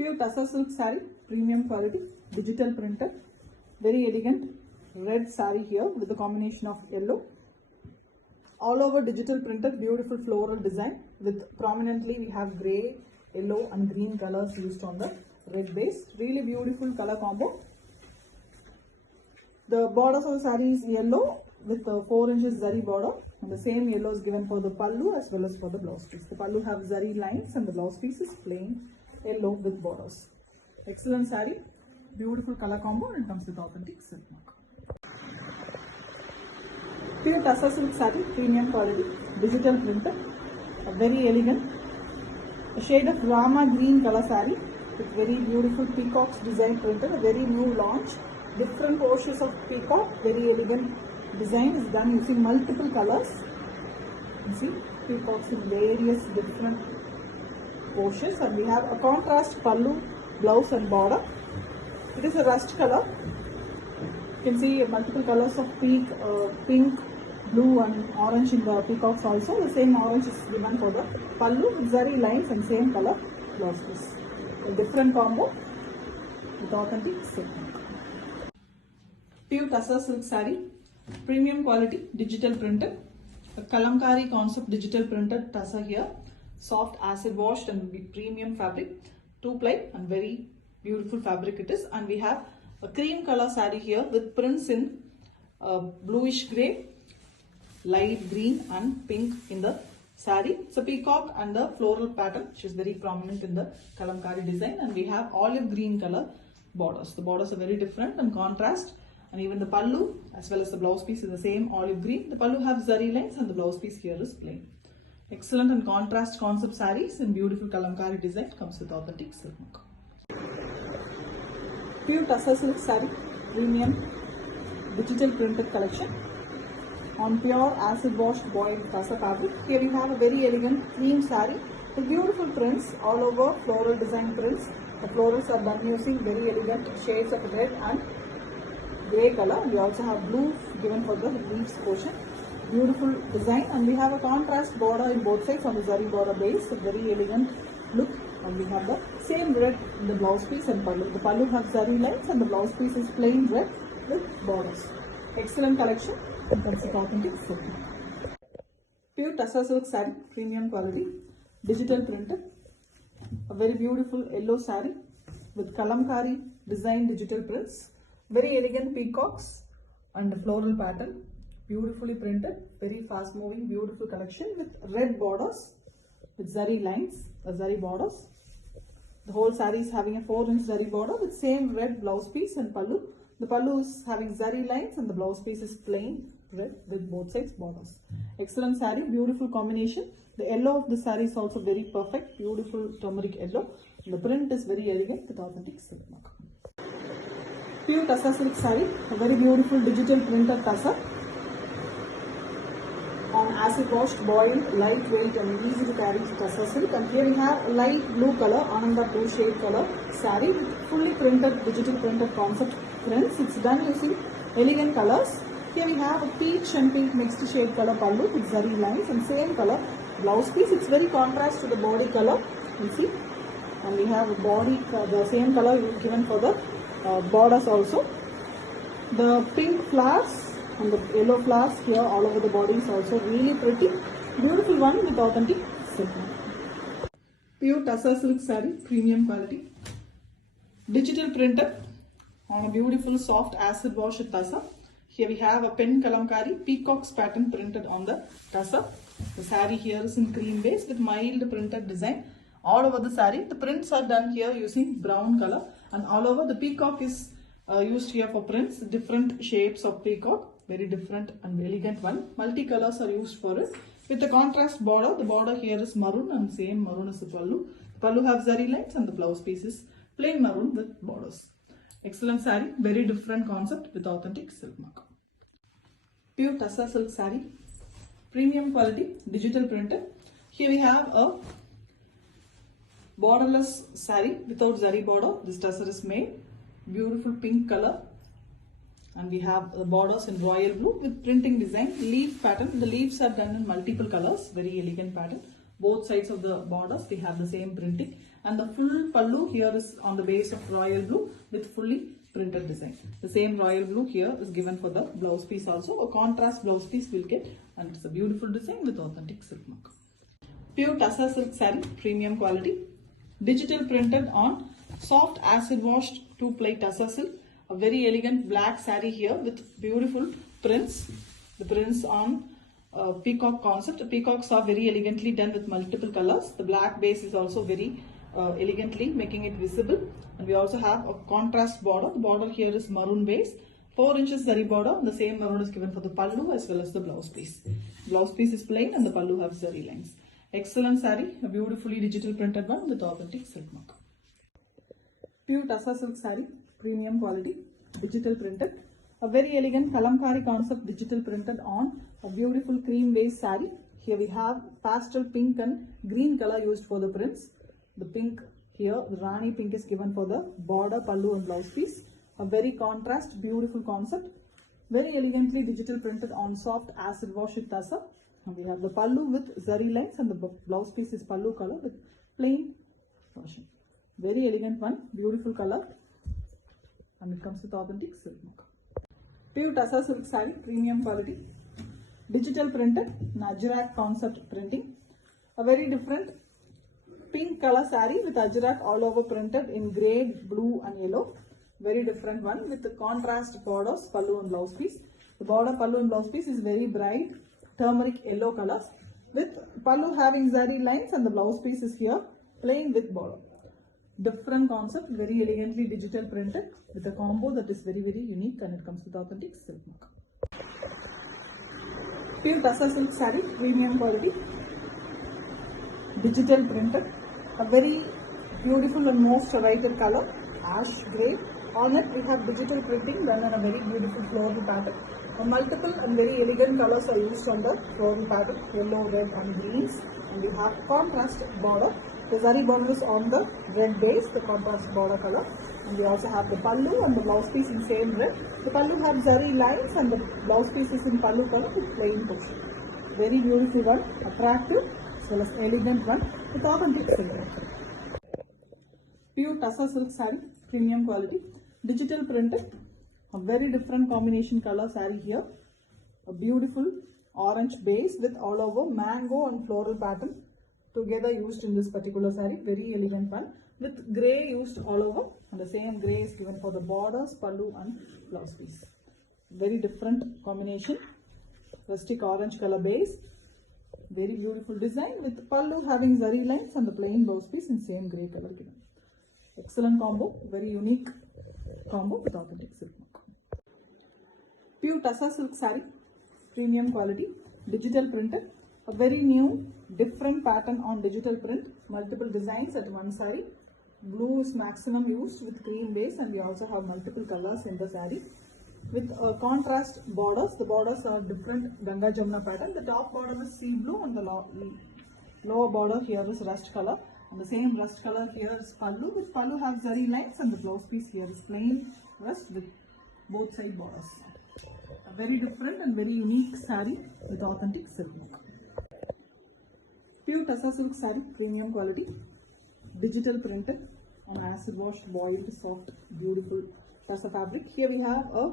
Pure Tussar silk saree, premium quality, digital printed, very elegant red saree here with the combination of yellow. All over digital printed, beautiful floral design with prominently we have grey, yellow and green colors used on the red base. Really beautiful color combo. The borders of the saree is yellow with a 4 inches zari border, and the same yellow is given for the pallu as well as for the blouse piece. The pallu have zari lines and the blouse piece is plain yellow with borders. Excellent saree, beautiful color combo, and comes with authentic silk mark. Pure Tussar silk saree, premium quality, digital printed, a very elegant, a shade of Rama green color saree with very beautiful peacocks design printed, a very new launch. Different portions of peacock, very elegant design is done using multiple colors. You see peacocks in various different portions, and we have a contrast pallu, blouse and border. It is a rust color. You can see multiple colors of pink, blue and orange in the peacocks also. The same orange is given for the pallu with zari lines and same color blouse piece. A different combo with authentic silk. Pure Tussar silk saree, premium quality, digital printed, a kalamkari concept digital printed tussar here, soft acid washed and premium fabric, 2-ply and very beautiful fabric it is. And we have a cream color saree here with prints in bluish grey, light green and pink in the saree. It's a peacock and the floral pattern which is very prominent in the kalamkari design, and we have olive green color borders. The borders are very different and contrast. And even the pallu as well as the blouse piece is the same olive green. The pallu have zari lines and the blouse piece here is plain. Excellent and contrast concept sarees in beautiful kalamkari design, comes with authentic silk mark. Pure Tussar silk saree, premium digital printed collection on pure acid washed boiled tussar fabric. Here we have a very elegant cream saree with beautiful prints all over, floral design prints. The florals are done using very elegant shades of red and grey color. We also have blue given for the leaves portion. Beautiful design, and we have a contrast border in both sides on the zari border base. A very elegant look, and we have the same red in the blouse piece and pallu. The pallu have zari lines and the blouse piece is plain red with borders. Excellent collection and comes with authentic silk. Pure Tussar silk saree, premium quality, digital printed, a very beautiful yellow saree with kalamkari design digital prints. Very elegant peacocks and floral pattern, beautifully printed, very fast moving, beautiful collection with red borders with zari lines, zari borders. The whole saree is having a 4-inch zari border with same red blouse piece and pallu. The pallu is having zari lines and the blouse piece is plain red with both sides borders. Excellent saree, beautiful combination. The yellow of the saree is also very perfect, beautiful turmeric yellow. The print is very elegant with authentic silk mark. Pure Tussar silk saree, a very beautiful digital printed tussar on acid washed, boiled, lightweight and easy to carry tussar silk. And here we have a light blue color, Ananda blue shade color saree with fully printed, digital printed concept prints. It's done using elegant colors. Here we have a peach and pink mixed shade color pallu with zari lines and same color blouse piece. It's very contrast to the body color, you see. And we have a body, the same color given for the borders also. The pink flowers and the yellow flowers here all over the body is also really pretty. Beautiful one with authentic silk. Pure Tussar silk saree, premium quality, digital printed on a beautiful soft acid wash tussar. Here we have a pen kalamkari peacocks pattern printed on the tussar. The saree here is in cream base with mild printed design all over the saree. The prints are done here using brown color, and all over the peacock is used here for prints. Different shapes of peacock, very different and elegant one. Multicolors are used for it with the contrast border. The border here is maroon and same maroon is the pallu. The pallu have zari lines and the blouse piece is plain maroon with borders. Excellent saree, very different concept with authentic silk mark. Pure Tussar silk saree, premium quality, digital printed. Here we have a borderless saree without zari border. This tussar is made. Beautiful pink color, and we have the borders in royal blue with printing design, leaf pattern. The leaves are done in multiple colors, very elegant pattern. Both sides of the borders we have the same printing, And the full pallu here is on the base of royal blue with fully printed design. The same royal blue here is given for the blouse piece also. A contrast blouse piece will get, and it's a beautiful design with authentic silk mark. Pure Tussar silk saree, premium quality, digital printed on soft acid washed 2-ply Tussar silk. A very elegant black saree here with beautiful prints. The prints on peacock concept. Peacocks are very elegantly done with multiple colors. The black base is also very elegantly making it visible. And we also have a contrast border. The border here is maroon base. 4 inches zari border. The same maroon is given for the pallu as well as the blouse piece. Blouse piece is plain and the pallu has zari lines. Excellent saree. A beautifully digital printed one with authentic silk mark. Pure Tussar silk saree. Premium quality, digital printed. A very elegant kalamkari concept digital printed on a beautiful cream base saree. Here we have pastel pink and green color used for the prints. The pink here, the Rani pink is given for the border, pallu and blouse piece. A very contrast, beautiful concept. Very elegantly digital printed on soft acid wash with Tussar. And we have the pallu with zari lines and the blouse piece is pallu color with plain version. Very elegant one, beautiful color. And it comes with authentic silk mark. Pure Tussar silk saree, premium quality, digital printed, Ajrak concept printing. A very different pink color saree with Ajrak all over printed in grey, blue and yellow. Very different one with the contrast borders, pallu and blouse piece. The border, pallu and blouse piece is very bright turmeric yellow colors with pallu having zari lines and the blouse piece is here plain with border. Different concept, very elegantly digital printed with a combo that is very unique and it comes with authentic silk mark. Pure Tussar silk saree, premium quality, digital printed, a very beautiful and most awaited color, ash grey. On it we have digital printing done in a very beautiful floral pattern. Multiple and very elegant colors are used on the floral pattern, yellow, red and greens, and we have contrast border. The zari border is on the red base, the contrast border color, and we also have the pallu and the blouse piece in same red. The pallu have zari lines and the blouse piece is in pallu color with plain portion. Very beautiful one, attractive as well as elegant one with authentic silk. Pure Tussar silk saree, premium quality, digital printed, a very different combination color saree here. A beautiful orange base with all over mango and floral pattern together used in this particular saree. Very elegant one with grey used all over, and the same grey is given for the borders, pallu and blouse piece. Very different combination, rustic orange color base. Very beautiful design with pallu having zari lines and the plain blouse piece in same grey color given. Excellent combo, very unique combo with authentic silk mark. Pure Tussar silk saree, premium quality, digital printed. A very new, different pattern on digital print. Multiple designs at one saree. Blue is maximum used with cream base, and we also have multiple colors in the saree. With contrast borders. The borders are different Ganga Jamuna pattern. The top border is sea blue and the lower border here is rust color. And the same rust color here is pallu. With pallu have zari lines and the blouse piece here is plain rust with both side borders. A very different and very unique saree with authentic silk mark. Pure Tussar silk saree, premium quality, digital printed on acid washed boiled soft beautiful Tussar fabric. Here we have a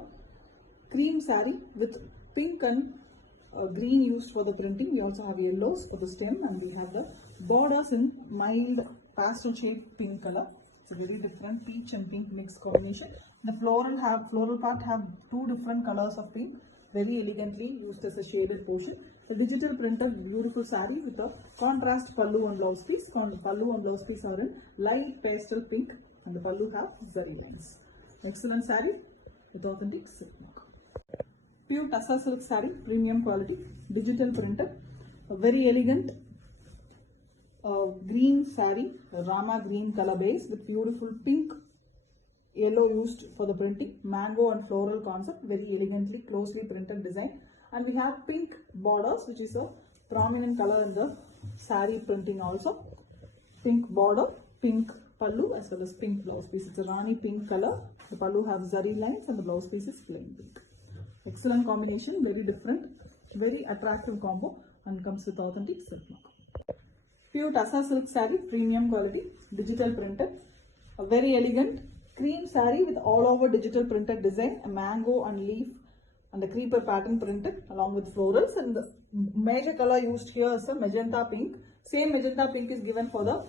cream saree with pink and green used for the printing. We also have yellows for the stem, and we have the borders in mild pastel shade pink color. It's a very different peach and pink mixed combination. The floral part have 2 different colors of pink, very elegantly used as a shaded portion. The digital printed beautiful saree with a contrast pallu and blouse piece. Pallu and blouse piece are in light pastel pink, and the pallu have zari lines. Excellent saree with authentic silk mark. Pure Tussar silk saree, premium quality, digital printed, a very elegant green saree, Rama green color base with beautiful pink, yellow used for the printing, mango and floral concept, very elegantly closely printed design. And we have pink borders, which is a prominent color in the saree printing also. Pink border, pink pallu as well as pink blouse piece. It's a Rani pink color. The pallu have zari lines and the blouse piece is plain pink. Excellent combination, very different, very attractive combo, and comes with authentic silk mark. Pure Tassa silk saree, premium quality, digital printed. A very elegant cream saree with all over digital printed design, a mango and leaf and the creeper pattern printed along with florals, and the major color used here is a magenta pink. Same magenta pink is given for the,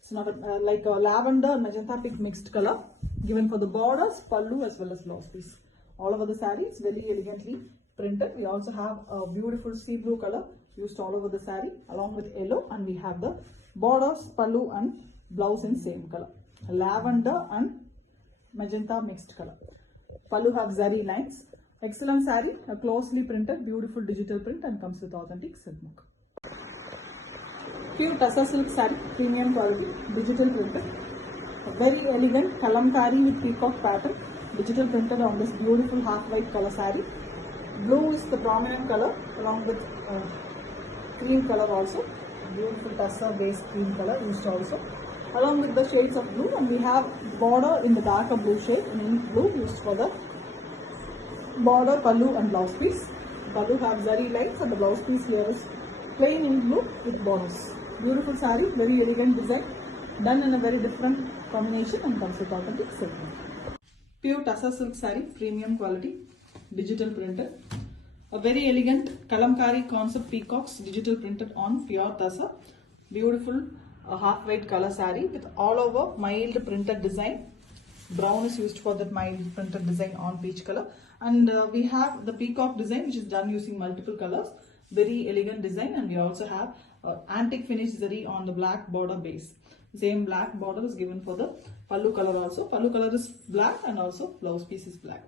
it's not like a lavender and magenta pink mixed color given for the borders, pallu as well as blouse piece. All over the saree is very elegantly printed. We also have a beautiful sea blue color used all over the saree along with yellow, and we have the borders, pallu and blouse in same color, lavender and magenta mixed color. Pallu have zari lines. Excellent saree, a closely printed beautiful digital print and comes with authentic silk mark. Pure Tassa silk saree, premium quality, digital printed. A very elegant kalamkari with peacock pattern, digital printed on this beautiful half white color saree. Blue is the prominent color along with cream color also. Beautiful Tassa base cream color used also along with the shades of blue, and we have border in the darker blue shade, ink blue used for the border, pallu and blouse piece. Pallu have zari lines and the blouse piece here is plain ink blue with borders. Beautiful saree, very elegant design, done in a very different combination and comes with authentic silk. Pure Tassa silk saree, premium quality, digital printed. A very elegant kalamkari concept peacocks, digital printed on pure Tassa. Beautiful half white color saree with all over mild printed design. Brown is used for that mild printed design on peach color, and we have the peacock design which is done using multiple colors. Very elegant design, and we also have antique finish zari on the black border base. Same black border is given for the pallu color also. Pallu color is black and also blouse piece is black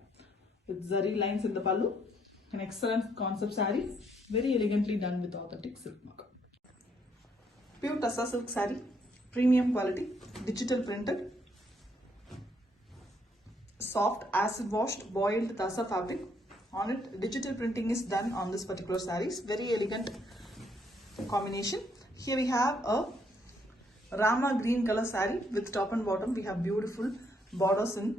with zari lines in the pallu. An excellent concept saree, very elegantly done with authentic silk mark. Pure Tassa silk saree, premium quality, digital printed, soft acid washed boiled Tassa fabric. On it, digital printing is done on this particular sarees. Very elegant combination. Here we have a Rama green color saree with top and bottom. We have beautiful borders in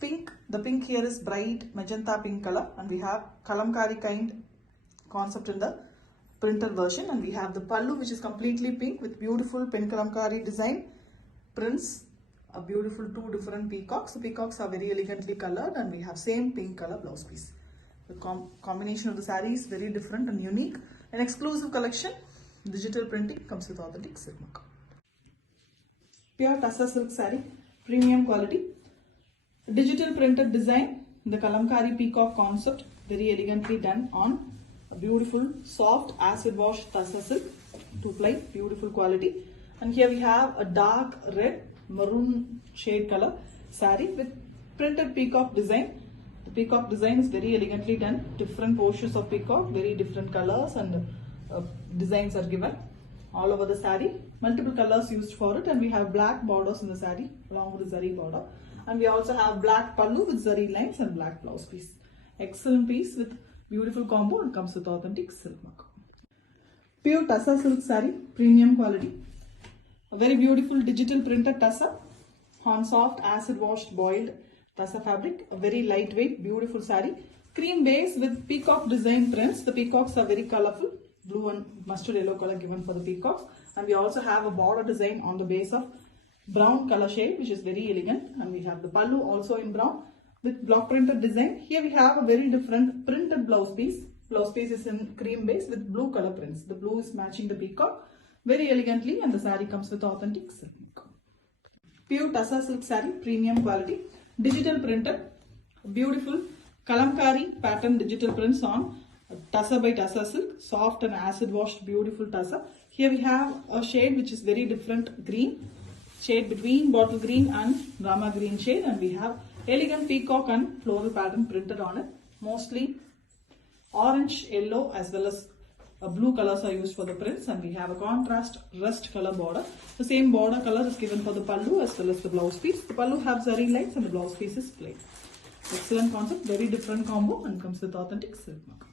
pink. The pink here is bright magenta pink color, and we have kalamkari kind concept in the printed version, and we have the pallu which is completely pink with beautiful pen kalamkari design prints. A beautiful two different peacocks. The peacocks are very elegantly colored, and we have same pink color blouse piece. The combination of the saree is very different and unique. An exclusive collection. Digital printing comes with authentic silk mark. Pure Tassa silk saree, premium quality, digital printed design. The kalamkari peacock concept, very elegantly done on a beautiful soft acid wash Tassa silk, 2-ply, beautiful quality. And here we have a dark red maroon shade color saree with printed peacock design. The peacock design is very elegantly done. Different portions of peacock, very different colors and designs are given all over the saree. Multiple colors used for it, and we have black borders in the saree along with the zari border. And we also have black pallu with zari lines and black blouse piece. Excellent piece with beautiful combo and comes with authentic silk mark. Pure Tassa silk saree, premium quality. A very beautiful digital printed Tassa on soft acid washed boiled Tassa fabric. A very lightweight, beautiful saree. Cream base with peacock design prints. The peacocks are very colorful. Blue and mustard yellow color given for the peacocks. And we also have a border design on the base of brown color shade, which is very elegant. And we have the pallu also in brown with block printed design. Here we have a very different printed blouse piece. Blouse piece is in cream base with blue color prints. The blue is matching the peacock very elegantly, and the saree comes with authentic silk. Pure Tassa silk saree, premium quality, digital printed, beautiful kalamkari pattern digital prints on Tassa by Tassa silk, soft and acid washed beautiful Tassa. Here we have a shade which is very different green, shade between bottle green and Rama green shade, and we have elegant peacock and floral pattern printed on it. Mostly orange, yellow as well as blue colors are used for the prints, and we have a contrast rust color border. The same border color is given for the pallu as well as the blouse piece. The pallu have zari lines and the blouse piece is plain. Excellent concept, very different combo and comes with authentic silk mark.